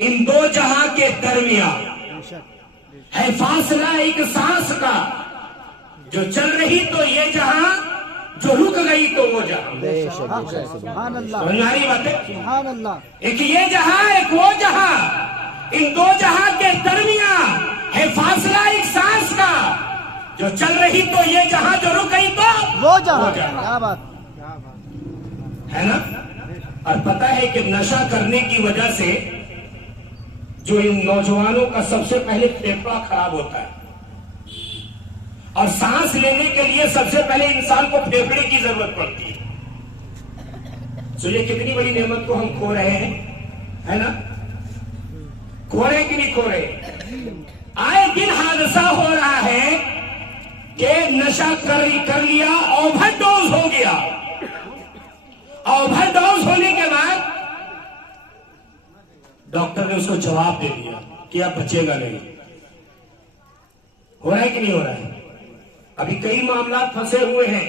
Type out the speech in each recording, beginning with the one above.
इन दो जहां के दरमिया है फासला एक सांस का, जो चल रही तो ये जहां, जो रुक गई तो वो जहां। समझारी बातें, एक ये जहां एक वो जहां, इन दो जहां के दरमिया है फासला एक सांस का, जो चल रही तो ये जहां, जो रुक गई तो वो जहां। क्या बात है ना। और पता है कि नशा करने की वजह से जो इन नौजवानों का सबसे पहले फेफड़ा खराब होता है, और सांस लेने के लिए सबसे पहले इंसान को फेफड़े की जरूरत पड़ती है। सोचिए कितनी बड़ी नेमत को हम खो रहे हैं, है ना। खो रहे कि नहीं खो रहे। आए दिन हादसा हो रहा है कि नशा कर लिया, ओवरडोज हो गया। ओवरडोज होने के बाद डॉक्टर ने उसको जवाब दे दिया कि अब बचेगा नहीं। हो रहा है कि नहीं हो रहा है। अभी कई मामला फंसे हुए हैं।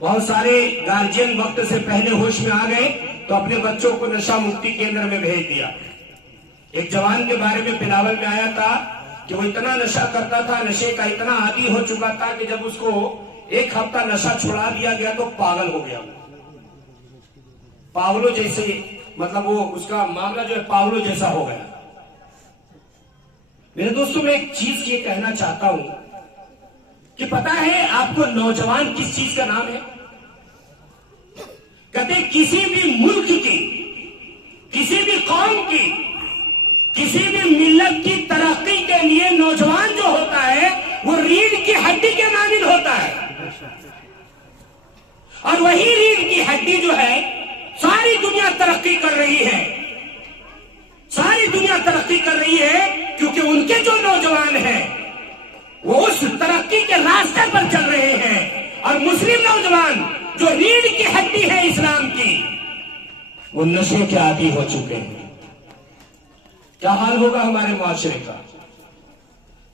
बहुत सारे गार्जियन वक्त से पहले होश में आ गए तो अपने बच्चों को नशा मुक्ति केंद्र में भेज दिया। एक जवान के बारे में बिलावल में आया था कि वो इतना नशा करता था, नशे का इतना आदी हो चुका था कि जब उसको एक हफ्ता नशा छुड़ा दिया गया तो पागल हो गया। पागलों जैसे, मतलब वो उसका मामला जो है पागलों जैसा हो गया। मेरे दोस्तों, मैं एक चीज ये कहना चाहता हूं कि पता है आपको नौजवान किस चीज का नाम है। कहते किसी भी मुल्क की, किसी भी कौम की, किसी भी मिल्लत की तरक्की के लिए नौजवान जो होता है वो रीढ़ की हड्डी के मानिंद होता है। और वही रीढ़ की हड्डी जो है, सारी दुनिया तरक्की कर रही है, सारी दुनिया तरक्की कर रही है क्योंकि उनके जो नौजवान हैं वो उस तरक्की के रास्ते पर चल रहे हैं। और मुस्लिम नौजवान जो रीढ़ की हड्डी है इस्लाम की, वो नशे के आदी हो चुके हैं। क्या हाल होगा हमारे मुआशरे का।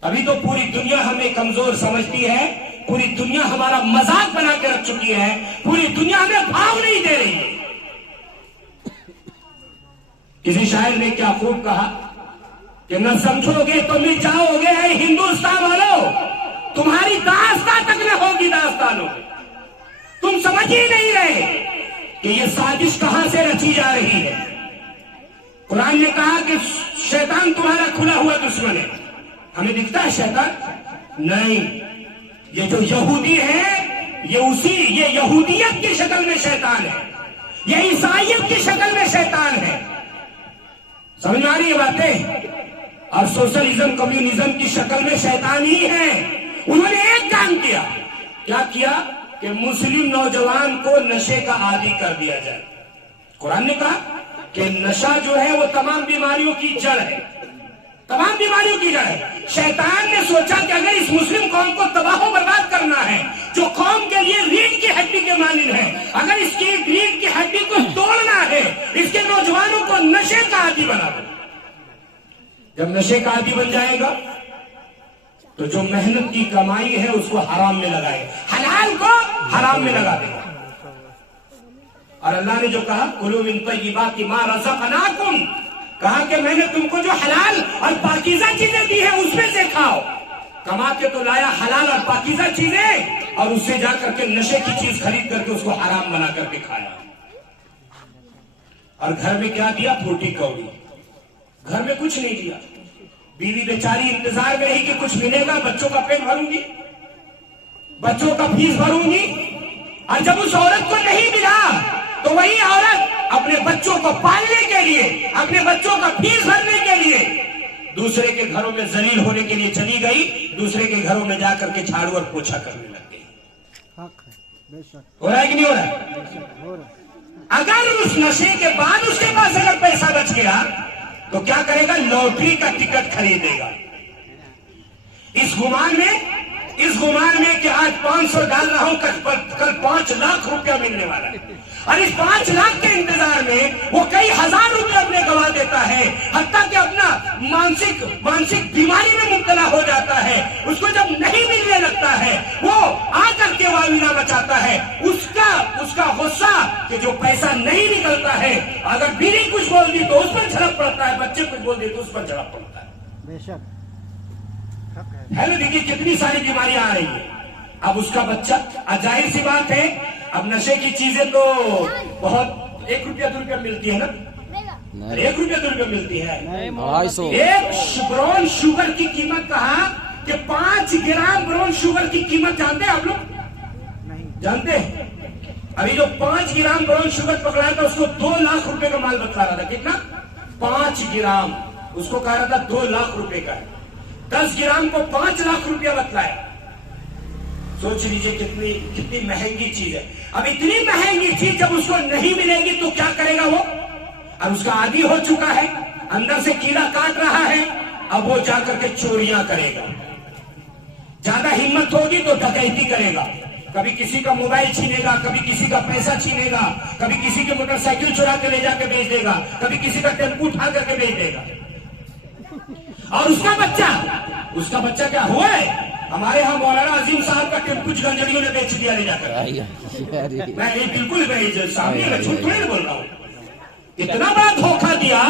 अभी तो पूरी दुनिया हमें कमजोर समझती है, पूरी दुनिया हमारा मजाक बना के रख चुकी है, पूरी दुनिया हमें भाव नहीं दे रही है। किसी शायर ने क्या खूब कहा कि न समझोगे तो मिट जाओगे है हिंदुस्तान वालों, तुम्हारी दास्तान तक न होगी दास्तानों। तुम समझ ही नहीं रहे कि ये साजिश कहां से रची जा रही है। कुरान ने कहा कि शैतान तुम्हारा खुला हुआ दुश्मन है। हमें दिखता है शैतान? नहीं, ये जो यहूदी है ये यहूदियत की शक्ल में शैतान है, ये ईसाइयत की शक्ल में शैतान है। समझ आ रही है बातें। और सोशलिज्म कम्युनिज्म की शक्ल में शैतान ही है। उन्होंने एक काम किया, क्या किया कि मुस्लिम नौजवान को नशे का आदी कर दिया जाए। कुरान ने कहा कि नशा जो है वो तमाम बीमारियों की जड़ है, तमाम बीमारियों की जड़ है। शैतान ने सोचा कि अगर इस मुस्लिम कौम को तबाह बर्बाद करना है, जो कौम के लिए रीढ़ की हड्डी के मानिंद है, अगर इसकी रीढ़ की हड्डी को तोड़ना है, इसके नौजवानों को नशे का आदी बना दो। जब नशे का आदी बन जाएगा तो जो मेहनत की कमाई है उसको हराम में लगाएगा, हलाल को हराम में लगा देगा। और अल्लाह ने जो कहा कुलू मिन तय्यिबाति मा रज़क़नाकुम, कहा कि मैंने तुमको जो हलाल और पाकीज़ा चीजें दी है उसमें से खाओ। कमा के तो लाया हलाल और पाकीज़ा चीजें, और उससे जाकर के नशे की चीज खरीद करके उसको हराम बना करके खाया। और घर में क्या दिया? फूटी कौड़ी। घर में कुछ नहीं दिया। बीवी बेचारी इंतजार में रही कि कुछ मिलेगा, बच्चों का पेट भरूंगी, बच्चों का फीस भरूंगी। और जब उस औरत को नहीं मिला तो वही औरत अपने बच्चों को पालने के लिए, अपने बच्चों का फीस भरने के लिए दूसरे के घरों में जलील होने के लिए चली गई, दूसरे के घरों में जाकर के झाड़ू और पोछा करने लग गई। हो रहा है कि नहीं हो रहा? अगर उस नशे के बाद उसके पास अगर पैसा बच गया तो क्या करेगा? लॉटरी का टिकट खरीदेगा। इस गुमान में कि आज 500 डाल रहा हूं, कल 5 लाख रुपया मिलने वाला है। और इस 5 लाख के इंतजार में वो कई हजार रुपए अपने गवा देता है, हत्ता कि अपना मानसिक बीमारी में मुब्तला हो जाता है। उसको जब नहीं मिलने लगता है वो आकर के वाविला मचाता है। उसका गुस्सा कि जो पैसा नहीं निकलता है, अगर बीवी कुछ बोल दी तो उस पर झड़प पड़ता बोल देते उस पर जवाब पड़ता है। बेशक है ना, देखिए कितनी सारी बीमारियां आ रही है। अब उसका बच्चा, जाहिर सी बात है, अब नशे की चीजें तो बहुत, 1 रुपया 2 रुपया मिलती है ना, 1 रुपया 2 रुपया मिलती है। 250 एक ब्राउन शुगर की कीमत कहा कि 5 ग्राम ब्राउन शुगर की कीमत जानते हैं आप लोग? नहीं। जानते हैं? अभी जो 5 ग्राम ब्राउन शुगर पकड़ाया था उसको 2 लाख रुपए का माल बतला रहा था। कितना? 5 ग्राम, उसको कह रहा था 2 लाख रुपए का है। 10 ग्राम को 5 लाख रुपया बतलाया। सोच लीजिए कितनी कितनी महंगी चीज है। अब इतनी महंगी चीज जब उसको नहीं मिलेगी तो क्या करेगा वो? अब उसका आदी हो चुका है, अंदर से कीड़ा काट रहा है, अब वो जाकर के चोरियां करेगा। ज्यादा हिम्मत होगी तो डकैती करेगा, कभी किसी का मोबाइल छीनेगा, कभी किसी का पैसा छीनेगा, कभी किसी की मोटरसाइकिल चुरा के ले जाके बेच देगा, कभी किसी का टेम्पू उठा करके बेच देगा। और उसका बच्चा क्या हुआ है? हमारे यहाँ मौलाना अजीम साहब का टेम्पू गंजड़ियों ने बेच दिया ले जाकर। मैं ये बिल्कुल सामने मैं झूठ थोड़ी बोल रहा हूँ। इतना बड़ा धोखा दिया।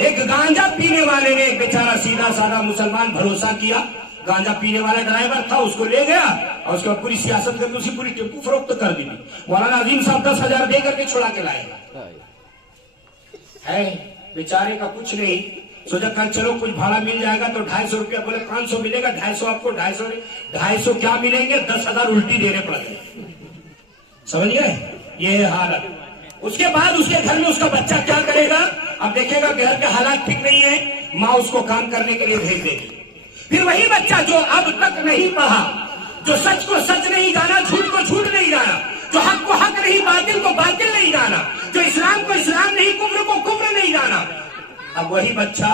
एक गांजा पीने वाले ने, एक बेचारा सीधा साधा मुसलमान भरोसा किया, गांजा पीने वाला ड्राइवर था, उसको ले गया और उसके बाद पूरी सियासत करके उसी पूरी टेम्पू फरोख्त कर दी। मौलाना अजीम साहब 10,000 दे करके छुड़ा के लाए है। बेचारे का कुछ नहीं, सोचा कल चलो कुछ भाड़ा मिल जाएगा तो 250 रुपया, बोले 500 मिलेगा, 250 आपको, 250 क्या मिलेंगे, 10,000 उल्टी देने पड़ गए। समझ गए? ये है हालत। उसके बाद उसके घर में उसका बच्चा क्या करेगा? अब देखेगा घर के हालात ठीक नहीं है, माँ उसको काम करने के लिए भेज देगी। फिर वही बच्चा जो अब तक नहीं पढ़ा, जो सच को सच नहीं जाना, झूठ को झूठ नहीं जाना, जो हक को हक नहीं, बातिल को बातिल नहीं जाना, जो इस्लाम को इस्लाम नहीं, कुफ्र को कुफ्र नहीं जाना, अब वही बच्चा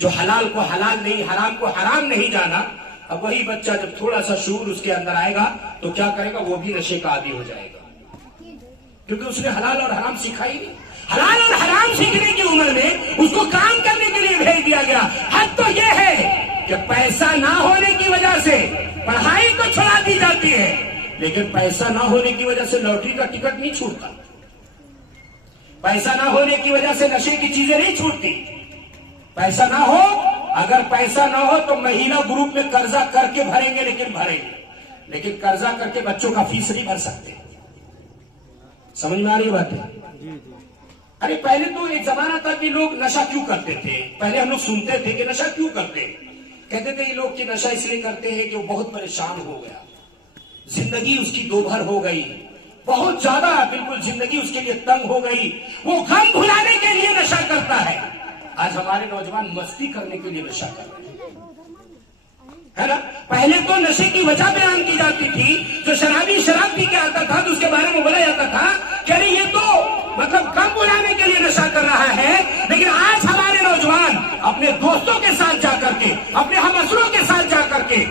जो हलाल को हलाल नहीं, हराम को हराम नहीं जाना, अब वही बच्चा जब थोड़ा सा शूर उसके अंदर आएगा तो क्या करेगा? वो भी नशे का आदी हो जाएगा, क्योंकि उसने हलाल और हराम सीखा ही नहीं। हलाल और हराम सीखने की उम्र में उसको काम करने के लिए भेज दिया गया। हद तो यह है कि पैसा ना होने की वजह से पढ़ाई तो छुड़ा दी जाती है, लेकिन पैसा ना होने की वजह से लॉटरी का टिकट नहीं छूटता, पैसा ना होने की वजह से नशे की चीजें नहीं छूटती। पैसा ना हो, अगर पैसा ना हो तो महिला ग्रुप में कर्जा करके भरेंगे, लेकिन कर्जा करके बच्चों का फीस नहीं भर सकते। समझ में आ रही बात है? अरे पहले तो एक जमाना था कि लोग नशा क्यों करते थे। पहले हम लोग सुनते थे कि नशा क्यों करते, कहते थे ये लोग कि नशा इसलिए करते हैं कि वो बहुत परेशान हो गया, जिंदगी उसकी दोभर हो गई, बहुत ज्यादा बिल्कुल जिंदगी उसके लिए तंग हो गई, वो गम भुलाने के लिए नशा करता है। आज हमारे नौजवान मस्ती करने के लिए नशा कर रहे हैं, है ना? पहले तो नशे की वजह बयान की जाती थी, जो शराबी शराब पी के आता था तो उसके बारे में बोला जाता था कि अरे ये तो मतलब गम भुलाने के लिए नशा कर रहा है। लेकिन आज हमारे नौजवान अपने दोस्तों के साथ जाकर के, अपने हमअसलों के साथ जाकर के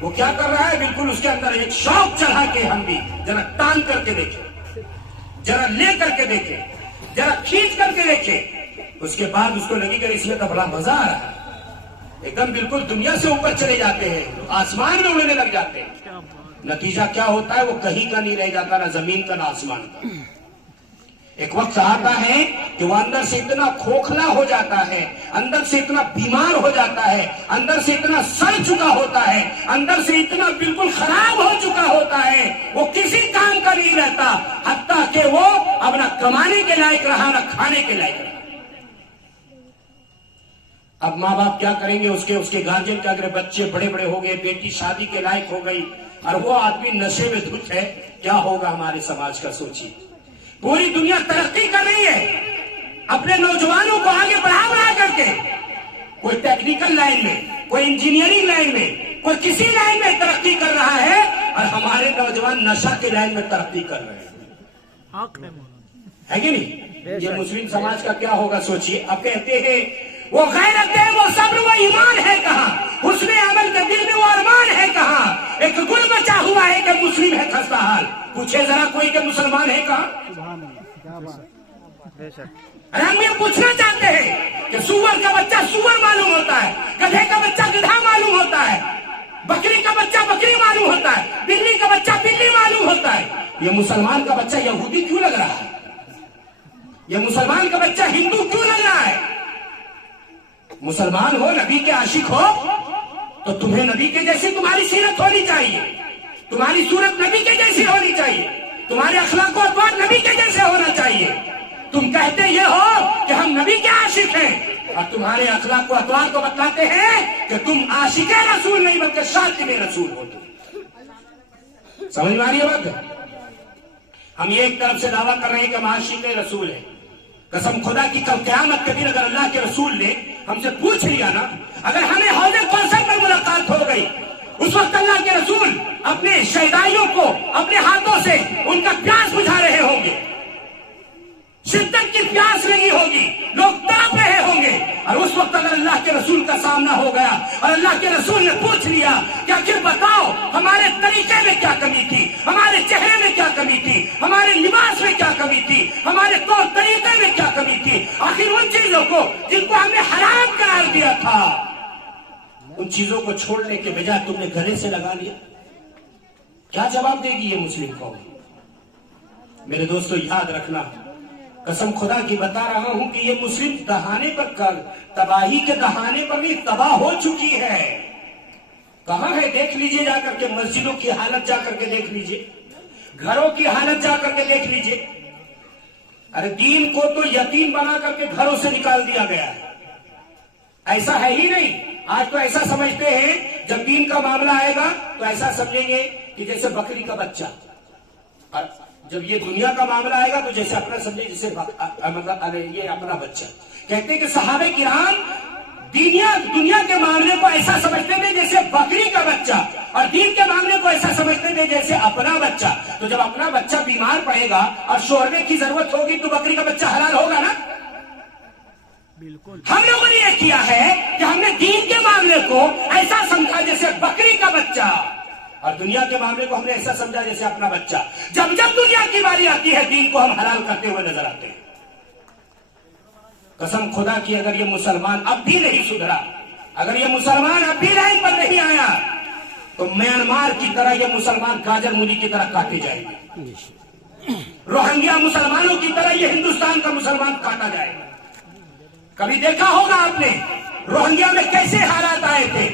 वो क्या कर रहा है? बिल्कुल उसके अंदर एक शौक चढ़ा के हम भी जरा टान करके देखें, जरा ले करके देखें, जरा खींच करके देखें, उसके बाद उसको लगेगा इसमें तो बड़ा मजा आ रहा है, एकदम बिल्कुल दुनिया से ऊपर चले जाते हैं, आसमान में उड़ने लग जाते हैं। नतीजा क्या होता है? वो कहीं का नहीं रह जाता, ना जमीन का ना आसमान का। एक वक्त आता है कि वो अंदर से इतना खोखला हो जाता है, अंदर से इतना बीमार हो जाता है, अंदर से इतना सड़ चुका होता है, अंदर से इतना बिल्कुल खराब हो चुका होता है, वो किसी काम का नहीं रहता, हत्ता कि वो अब ना कमाने के लायक रहा, ना खाने के लायक रहा। अब माँ बाप क्या करेंगे? उसके गार्जियन क्या करें? बच्चे बड़े बड़े हो गए, बेटी शादी के लायक हो गई और वो आदमी नशे में धुत है, क्या होगा हमारे समाज का? सोचिए। पूरी दुनिया तरक्की कर रही है, अपने नौजवानों को आगे बढ़ा करके, कोई टेक्निकल लाइन में, कोई इंजीनियरिंग लाइन में, कोई किसी लाइन में तरक्की कर रहा है, और हमारे नौजवान नशा के लाइन में तरक्की कर रहे हैं, है कि नहीं? ये मुस्लिम समाज का क्या होगा? सोचिए। अब कहते हैं वो गैरत है, वो सब्र, वो ईमान है कहाँ? हुस्ने अमल के दिल में वो अरमान है कहाँ? एक गुल मचा हुआ है कि मुस्लिम है खस्ता हाल, पूछे जरा कोई के मुसलमान है कहाँ? अरे हम ये पूछना चाहते हैं कि सुअर का बच्चा सुअर मालूम होता है, गधे का बच्चा गधा मालूम होता है, बकरी का बच्चा बकरी मालूम होता है, बिल्ली का बच्चा बिल्ली मालूम होता है, ये मुसलमान का बच्चा यहूदी क्यों लग रहा है? ये मुसलमान का बच्चा हिंदू क्यों लग रहा है? मुसलमान हो, नबी के आशिक हो, तो तुम्हें नबी के जैसी तुम्हारी सीरत होनी चाहिए, तुम्हारी सूरत नबी के जैसी होनी चाहिए, तुम्हारे अखलाक और अतवार नबी के जैसे होना चाहिए। तुम कहते ये हो कि हम नबी के आशिक हैं और तुम्हारे अखलाक को अतवार को बताते हैं कि तुम आशिक रसूल नहीं बल्कि शातिम रसूल हो। समझ में आ रही है बात? हम ये एक तरफ से दावा कर रहे हैं कि हम आशिक रसूल है। कसम खुदा की कल क़यामत के दिन अगर अल्लाह के रसूल ने हमसे पूछ लिया ना, अगर हमें हौज़े कौसर पर मुलाकात हो गई, उस वक्त अल्लाह के रसूल अपने शहदाइयों को अपने हाथों से उनका प्यास बुझा रहे होंगे, शिद्दत की प्यास लगी होगी, लोग तड़प रहे होंगे। और उस वक्त अगर अल्लाह के रसूल का सामना हो गया और अल्लाह के रसूल ने पूछ लिया कि आखिर बताओ हमारे तरीके में क्या कमी थी, हमारे चेहरे में क्या कमी थी, हमारे लिबास में क्या कमी थी, हमारे तौर तरीके में क्या कमी थी, आखिर उन चीजों को जिनको हमने हराम करार दिया था, उन चीजों को छोड़ने के बजाय तुमने गले से लगा लिया, क्या जवाब देगी ये मुस्लिम कौम? मेरे दोस्तों याद रखना, कसम खुदा की बता रहा हूं कि ये मुस्लिम दहाने पर कर, तबाही के दहाने पर भी तबाह हो चुकी है। कहां है देख लीजिए, जाकर के मस्जिदों की हालत जाकर के देख लीजिए, घरों की हालत जाकर के देख लीजिए। अरे दीन को तो यतीम बना करके घरों से निकाल दिया गया है। ऐसा है ही नहीं, आज तो ऐसा समझते हैं जब दीन का मामला आएगा तो ऐसा समझेंगे कि जैसे बकरी का बच्चा, और जब ये दुनिया का मामला आएगा तो जैसे अपना समझे, जैसे मतलब अरे ये अपना बच्चा। कहते हैं कि सहाबे किराम दुनिया के मामले को ऐसा समझते थे जैसे बकरी का बच्चा, और दीन के मामले को ऐसा समझते थे जैसे अपना बच्चा। तो जब अपना बच्चा बीमार पड़ेगा और शोरबे की जरूरत होगी तो बकरी का बच्चा हलाल होगा ना? बिल्कुल। हम लोगों ने यह किया है कि हमने दीन के मामले को ऐसा समझा जैसे बकरी का बच्चा, और दुनिया के मामले को हमने ऐसा समझा जैसे अपना बच्चा। जब जब दुनिया की बारी आती है दीन को हम हलाल करते हुए नजर आते हैं। कसम खुदा की अगर ये मुसलमान अब भी नहीं सुधरा, अगर ये मुसलमान अब भी लाइन पर नहीं आया, तो म्यांमार की तरह ये मुसलमान गाजर मूली की तरह काटे जाएंगे, रोहिंग्या मुसलमानों की तरह ये हिंदुस्तान का मुसलमान काटा जाएगा। कभी देखा होगा आपने रोहिंग्या में कैसे हालात आए थे?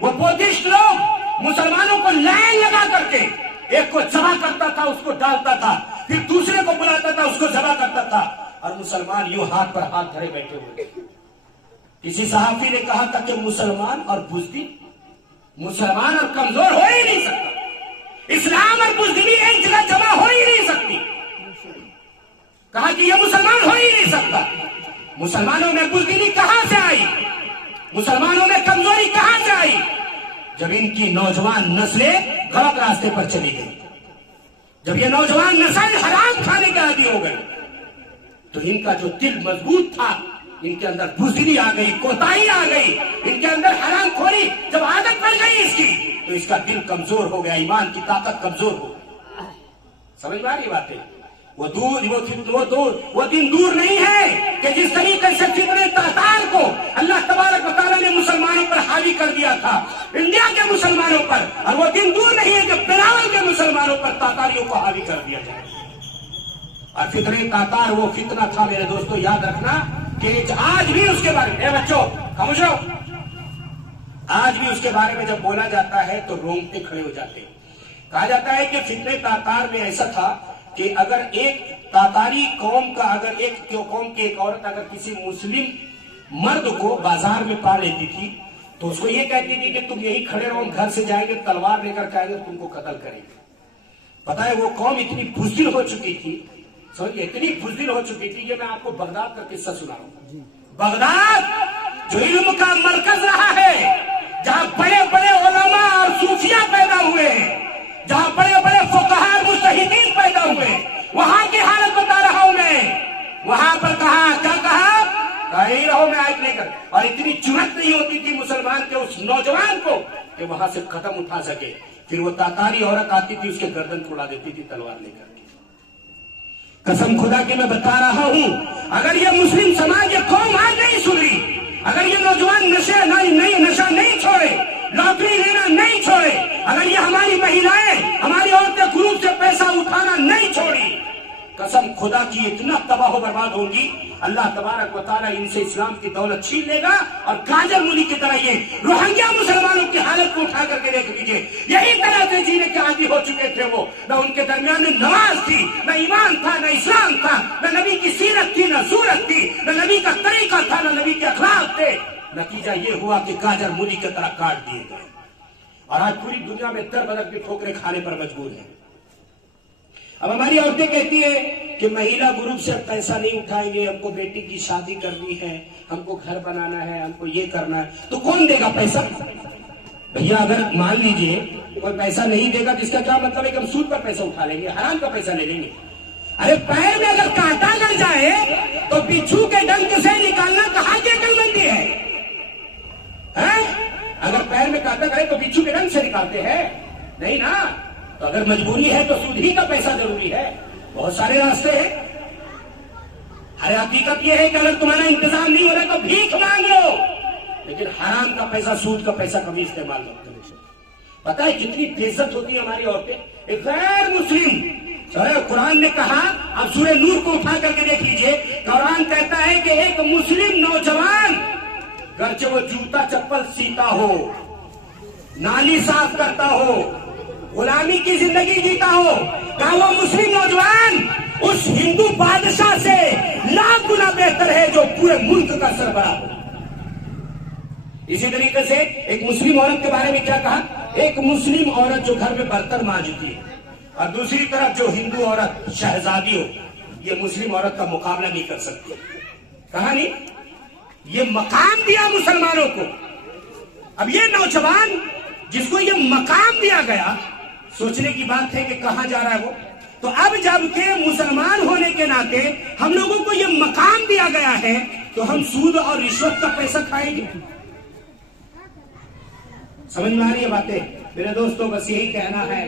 वो बुद्धिस्ट लोग मुसलमानों को लाइन लगा करके एक को जमा करता था, उसको डालता था, फिर दूसरे को बुलाता था, उसको जमा करता था, और मुसलमान यूं हाथ पर हाथ धरे बैठे हुए। किसी सहाफी ने कहा था कि मुसलमान और बुज़दिल, मुसलमान और कमजोर हो ही नहीं सकता, इस्लाम और बुज़दिली एक जगह जमा हो ही नहीं सकती। कहा कि यह मुसलमान हो ही नहीं सकता। मुसलमानों में बुज़दिली कहां से आई, मुसलमानों में कमजोरी कहां से आई? जब इनकी नौजवान नस्लें गलत रास्ते पर चली गई, जब ये नौजवान नस्ल हराम खाने के आदी हो गए, तो इनका जो दिल मजबूत था, इनके अंदर बुज़दिली आ गई, कोताही आ गई, इनके अंदर हराम खोरी जब आदत पड़ गई इसकी, तो इसका दिल कमजोर हो गया, ईमान की ताकत कमजोर हो गई। समझ में आ रही बातें? वो दिन दूर नहीं है कि जिस तरीके से फितने तातार को अल्लाह तबारक व तआला ने मुसलमानों पर हावी कर दिया था, इंडिया के मुसलमानों पर, और वो दिन दूर नहीं है कि बिलावल के मुसलमानों पर तातारियों को हावी कर दिया जाए। और फितने तातार वो फितना था मेरे दोस्तों, याद रखना कि आज भी उसके बारे में, बच्चों खामोश रहो, आज भी उसके बारे में जब बोला जाता है तो रोंगटे खड़े हो जाते हैं। कहा जाता है कि फितने तातार में ऐसा था कि अगर एक तातारी कौम का, अगर एक कौम की एक औरत अगर किसी मुस्लिम मर्द को बाजार में पा लेती थी तो उसको ये कहती थी कि तुम यही खड़े रहो, घर से जाएंगे तलवार लेकर के आएंगे, तुमको कत्ल करेंगे। पता है वो कौम इतनी बुज़दिल हो चुकी थी, समझिए इतनी बुज़दिल हो चुकी थी। ये मैं आपको बगदाद का किस्सा सुना रहा हूं। बगदाद जो इल्म का मरकज रहा है, जहां बड़े बड़े उलमा और सूफिया पैदा हुए हैं, जहां बड़े बड़े फुक़हा मुज्तहिदीन पैदा हुए, वहां की हालत बता रहा हूं मैं। वहां पर कहा, क्या कहा? कही रहो मैं आज लेकर। और इतनी जुर्रत नहीं होती थी मुसलमान के उस नौजवान को कि वहां से कदम उठा सके। फिर वो तातारी औरत आती थी, उसके गर्दन तोड़ा देती थी तलवार लेकर के। कसम खुदा की मैं बता रहा हूं, अगर ये मुस्लिम समाज, ये कौम आज नहीं सुधरी, अगर ये नौजवान नशा नहीं छोड़े, लॉटरी लेना नहीं छोड़े, अगर ये हमारी महिलाएं, हमारी औरतें ग्रुप से पैसा उठाना नहीं छोड़ी, कसम खुदा की इतना तबाह बर्बाद होंगी, अल्लाह तबारक व तआला इनसे इस्लाम की दौलत छीन लेगा और गाजर मूली की तरह ये रोहिंग्या मुसलमानों की हालत को उठा करके देख लीजिए। यही तरह से जीने के आदी हो चुके थे वो। न उनके दरमियान नमाज थी, न ईमान था, न इस्लाम था, न नबी की सीरत थी, न सूरत थी, न नबी का तरीका था, न नबी के अखलाक थे। नतीजा ये हुआ कि गाजर मूली की तरह काट दिए गए और आज पूरी दुनिया में दर बदर की ठोकरें खाने पर मजबूर है। अब हमारी औरतें कहती है कि महिला ग्रुप से पैसा नहीं उठाएंगे, हमको बेटी की शादी करनी है, हमको घर बनाना है, हमको ये करना है, तो कौन देगा पैसा? भैया अगर मान लीजिए कोई पैसा नहीं देगा तो इसका क्या मतलब है कि हम सूद पर पैसा उठा लेंगे, हराम का पैसा ले लेंगे। अरे पैर में अगर कांटा लग जाए तो बिच्छू के डंक से निकालना कहाँ की अकलमंदी है? अगर पैर में कांटा करे तो बिच्छू के डंक से निकालते हैं? नहीं ना। तो अगर मजबूरी है तो सूद ही का पैसा जरूरी है। बहुत सारे रास्ते हैं। अरे हकीकत यह है कि अगर तुम्हारा इंतजाम नहीं हो रहा तो भीख मांग लो, लेकिन हराम का पैसा, सूद का पैसा कभी इस्तेमाल मत करो। पता है कितनी बेइज्जत होती है हमारी औरतें। एक गैर मुस्लिम, कुरान ने कहा, अब सूरह नूर को उठा करके देख लीजिए, कुरान कहता है कि एक मुस्लिम नौजवान गर्चे वो जूता चप्पल सीता हो, नाली साफ करता हो, गुलामी की जिंदगी जीता हो, क्या वो मुस्लिम नौजवान उस हिंदू बादशाह से लाख गुना बेहतर है जो पूरे मुल्क का सरबराह हो? इसी तरीके से एक मुस्लिम औरत के बारे में क्या कहा? एक मुस्लिम औरत जो घर में बर्तन मांजती है और दूसरी तरफ जो हिंदू औरत शहजादी हो, ये मुस्लिम औरत का मुकाबला नहीं कर सकती। कहा नहीं? ये मकाम दिया मुसलमानों को। अब ये नौजवान जिसको ये मकाम दिया गया, सोचने की बात है कि कहां जा रहा है वो। तो अब जबकि मुसलमान होने के नाते हम लोगों को ये मकाम दिया गया है, तो हम सूद और रिश्वत का पैसा खाएंगे? समझ में आ रही है बातें? मेरे दोस्तों बस यही कहना है,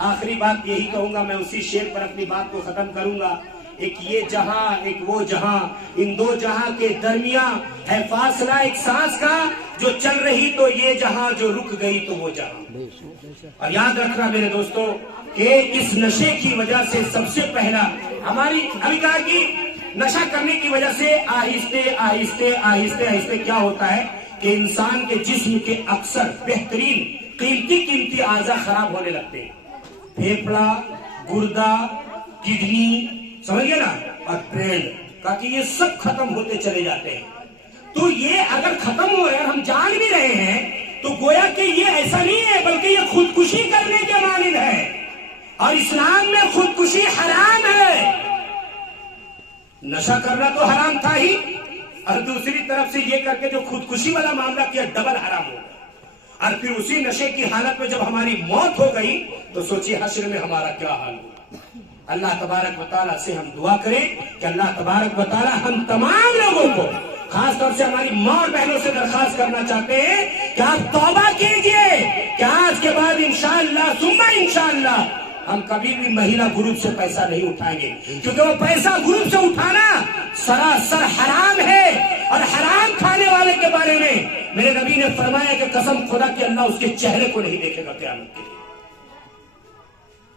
आखिरी बात यही कहूंगा, मैं उसी शेर पर अपनी बात को खत्म करूंगा। एक ये जहां, एक वो जहां, इन दो जहां के दरमिया है फासला एक सांस का, जो चल रही तो ये जहां, जो रुक गई तो वो जहां। और याद रखना मेरे दोस्तों कि इस नशे की वजह से सबसे पहला हमारी, अभी कहा कि नशा करने की वजह से आहिस्ते आहिस्ते आहिस्ते आहिस्ते क्या होता है कि इंसान के जिस्म के अक्सर बेहतरीन कीमती आज़ा खराब होने लगते हैं। फेफड़ा, गुर्दा, किडनी, समझ गए ना, और ब्रेन, ताकि ये सब खत्म होते चले जाते हैं। तो ये अगर खत्म हो रहे हैं, हम जान भी रहे हैं, तो गोया कि ये ऐसा नहीं है, बल्कि ये खुदकुशी करने के मानिंद है। और इस्लाम में खुदकुशी हराम है। नशा करना तो हराम था ही, और दूसरी तरफ से ये करके जो खुदकुशी वाला मामला किया, डबल हराम हो गया। और फिर उसी नशे की हालत में जब हमारी मौत हो गई तो सोचिए हश्र में हमारा क्या हाल हुआ। अल्लाह तबारक व तआला से हम दुआ करें कि अल्लाह तबारक व तआला हम तमाम लोगों को, खासतौर से हमारी माँ और बहनों से दरखास्त करना चाहते हैं कि आप तौबा कीजिए कि आज के बाद इंशाअल्लाह सुम्मा इंशाअल्लाह हम कभी भी महिला ग्रुप से पैसा नहीं उठाएंगे, क्योंकि वो पैसा ग्रुप से उठाना सरासर हराम है। और हराम खाने वाले के बारे में मेरे नबी ने फरमाया कि कसम खुदा कि अल्लाह उसके चेहरे को नहीं देखेगा क़यामत के दिन।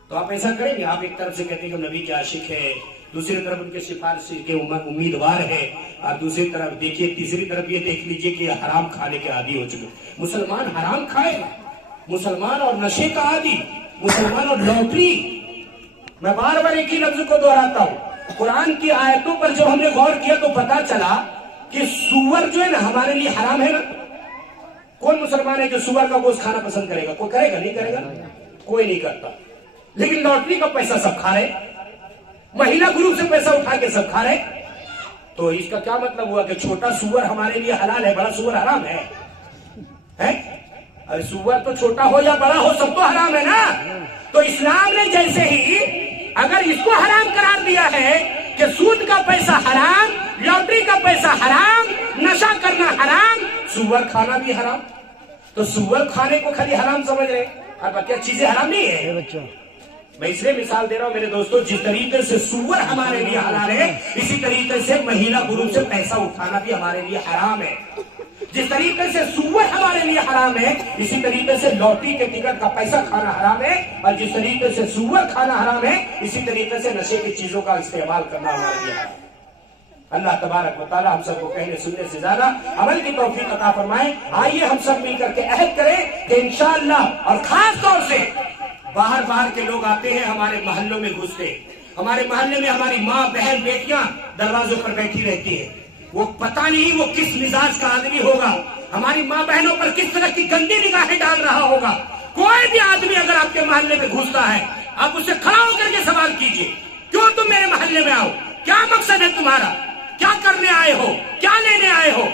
तो आप ऐसा करेंगे? आप एक तरफ से कहते हैं कि नबी के आशिक है, दूसरी तरफ उनके सिफारिश के उम्मीदवार है, और दूसरी तरफ देखिए, तीसरी तरफ ये देख लीजिए कि हराम खाने के आदी हो चुके। मुसलमान हराम खाएगा, मुसलमान और नशे का आदी, मुसलमान और लॉटरी। मैं बार बार एक ही लफ्ज को दोहराता हूँ, कुरान की आयतों पर जब हमने गौर किया तो पता चला कि सुअर जो है ना हमारे लिए हराम है ना। कौन मुसलमान है जो सुअर का गोश्त खाना पसंद करेगा? कोई करेगा? नहीं करेगा, कोई नहीं करता। लेकिन लॉटरी का पैसा सब खा रहे, महिला ग्रुप से पैसा उठा के सब खा रहे। तो इसका क्या मतलब हुआ कि छोटा सुअर हमारे लिए हलाल है, बड़ा सुअर हराम है? अरे सुअर तो छोटा हो या बड़ा हो, सब तो हराम है ना। तो इस्लाम ने जैसे ही अगर इसको हराम करार दिया है कि सूद का पैसा हराम, लॉटरी का पैसा हराम, नशा करना हराम, सुअर खाना भी हराम, तो सुअर खाने को खाली हराम समझ रहे, और बाकी चीजें हराम नहीं है। मैं इसलिए मिसाल दे रहा हूं मेरे दोस्तों, जिस तरीके से सुअर हमारे लिए हलाल है, इसी तरीके से महिला ग्रुप से पैसा उठाना भी हमारे लिए हराम है। जिस तरीके से सुअर हमारे लिए हराम है, इसी तरीके से लॉटरी के टिकट का पैसा खाना हराम है, और जिस तरीके से सुअर खाना हराम है, इसी तरीके से नशे की चीजों का इस्तेमाल करना हमारे लिए हराम है। अल्लाह तबारक व तआला हम सबको कहने सुनने से ज्यादा अमल की तौफीक अता फरमाए। आइए हम सब मिलकर के अहद करें कि इंशाअल्लाह, और खास तौर से बाहर के लोग आते हैं, हमारे मोहल्लों में घुसते, हमारे मोहल्ले में हमारी माँ बहन बेटियां दरवाजों पर बैठी रहती है, वो पता नहीं वो किस मिजाज का आदमी होगा, हमारी माँ बहनों पर किस तरह की गंदी निगाहें डाल रहा होगा। कोई भी आदमी अगर आपके मोहल्ले में घुसता है, आप उससे खड़ा होकर के सवाल कीजिए, क्यों तुम मेरे मोहल्ले में आओ, क्या मकसद है तुम्हारा, क्या करने आए हो, क्या लेने आए हो,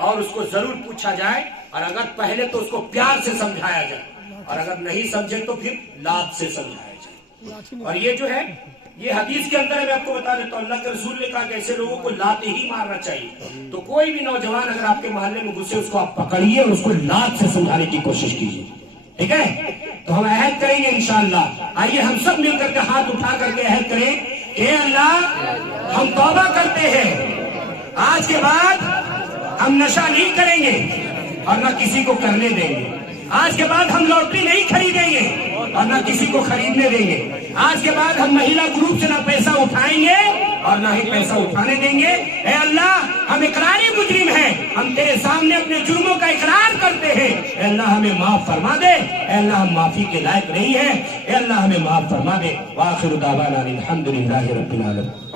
और उसको जरूर पूछा जाए, और अगर पहले तो उसको प्यार से समझाया जाए, और अगर नहीं समझे तो फिर लाभ से समझाया जाए। और ये जो है, ये हदीस के अंदर मैं आपको बता देता हूँ, अल्लाह के रसूल ने कहा कि ऐसे लोगों को लात ही मारना चाहिए। तो कोई भी नौजवान अगर आपके मोहल्ले में घुसे, उसको आप पकड़िए और उसको लात से समझाने की कोशिश कीजिए, ठीक है। तो हम अहद करेंगे इंशाअल्लाह। आइए हम सब मिलकर के हाथ उठा करके अहद करें, ए अल्लाह हम तौबा करते हैं, आज के बाद हम नशा नहीं करेंगे और न किसी को करने देंगे, आज के बाद हम लॉटरी नहीं खरीदेंगे और न किसी को खरीदने देंगे, आज के बाद हम महिला ग्रुप से न पैसा उठाएंगे और न ही पैसा उठाने देंगे। ए अल्लाह हम इकरारी मुजरिम हैं, हम तेरे सामने अपने जुर्मों का इकरार करते हैं, ए अल्लाह हमें माफ फरमा दे, ए अल्लाह हम माफी के लायक नहीं है, ए अल्लाह हमें माफ फरमा दे। व आखिर दावाना अनिल हम्दुलिल्लाहि रब्बिल आलमीन।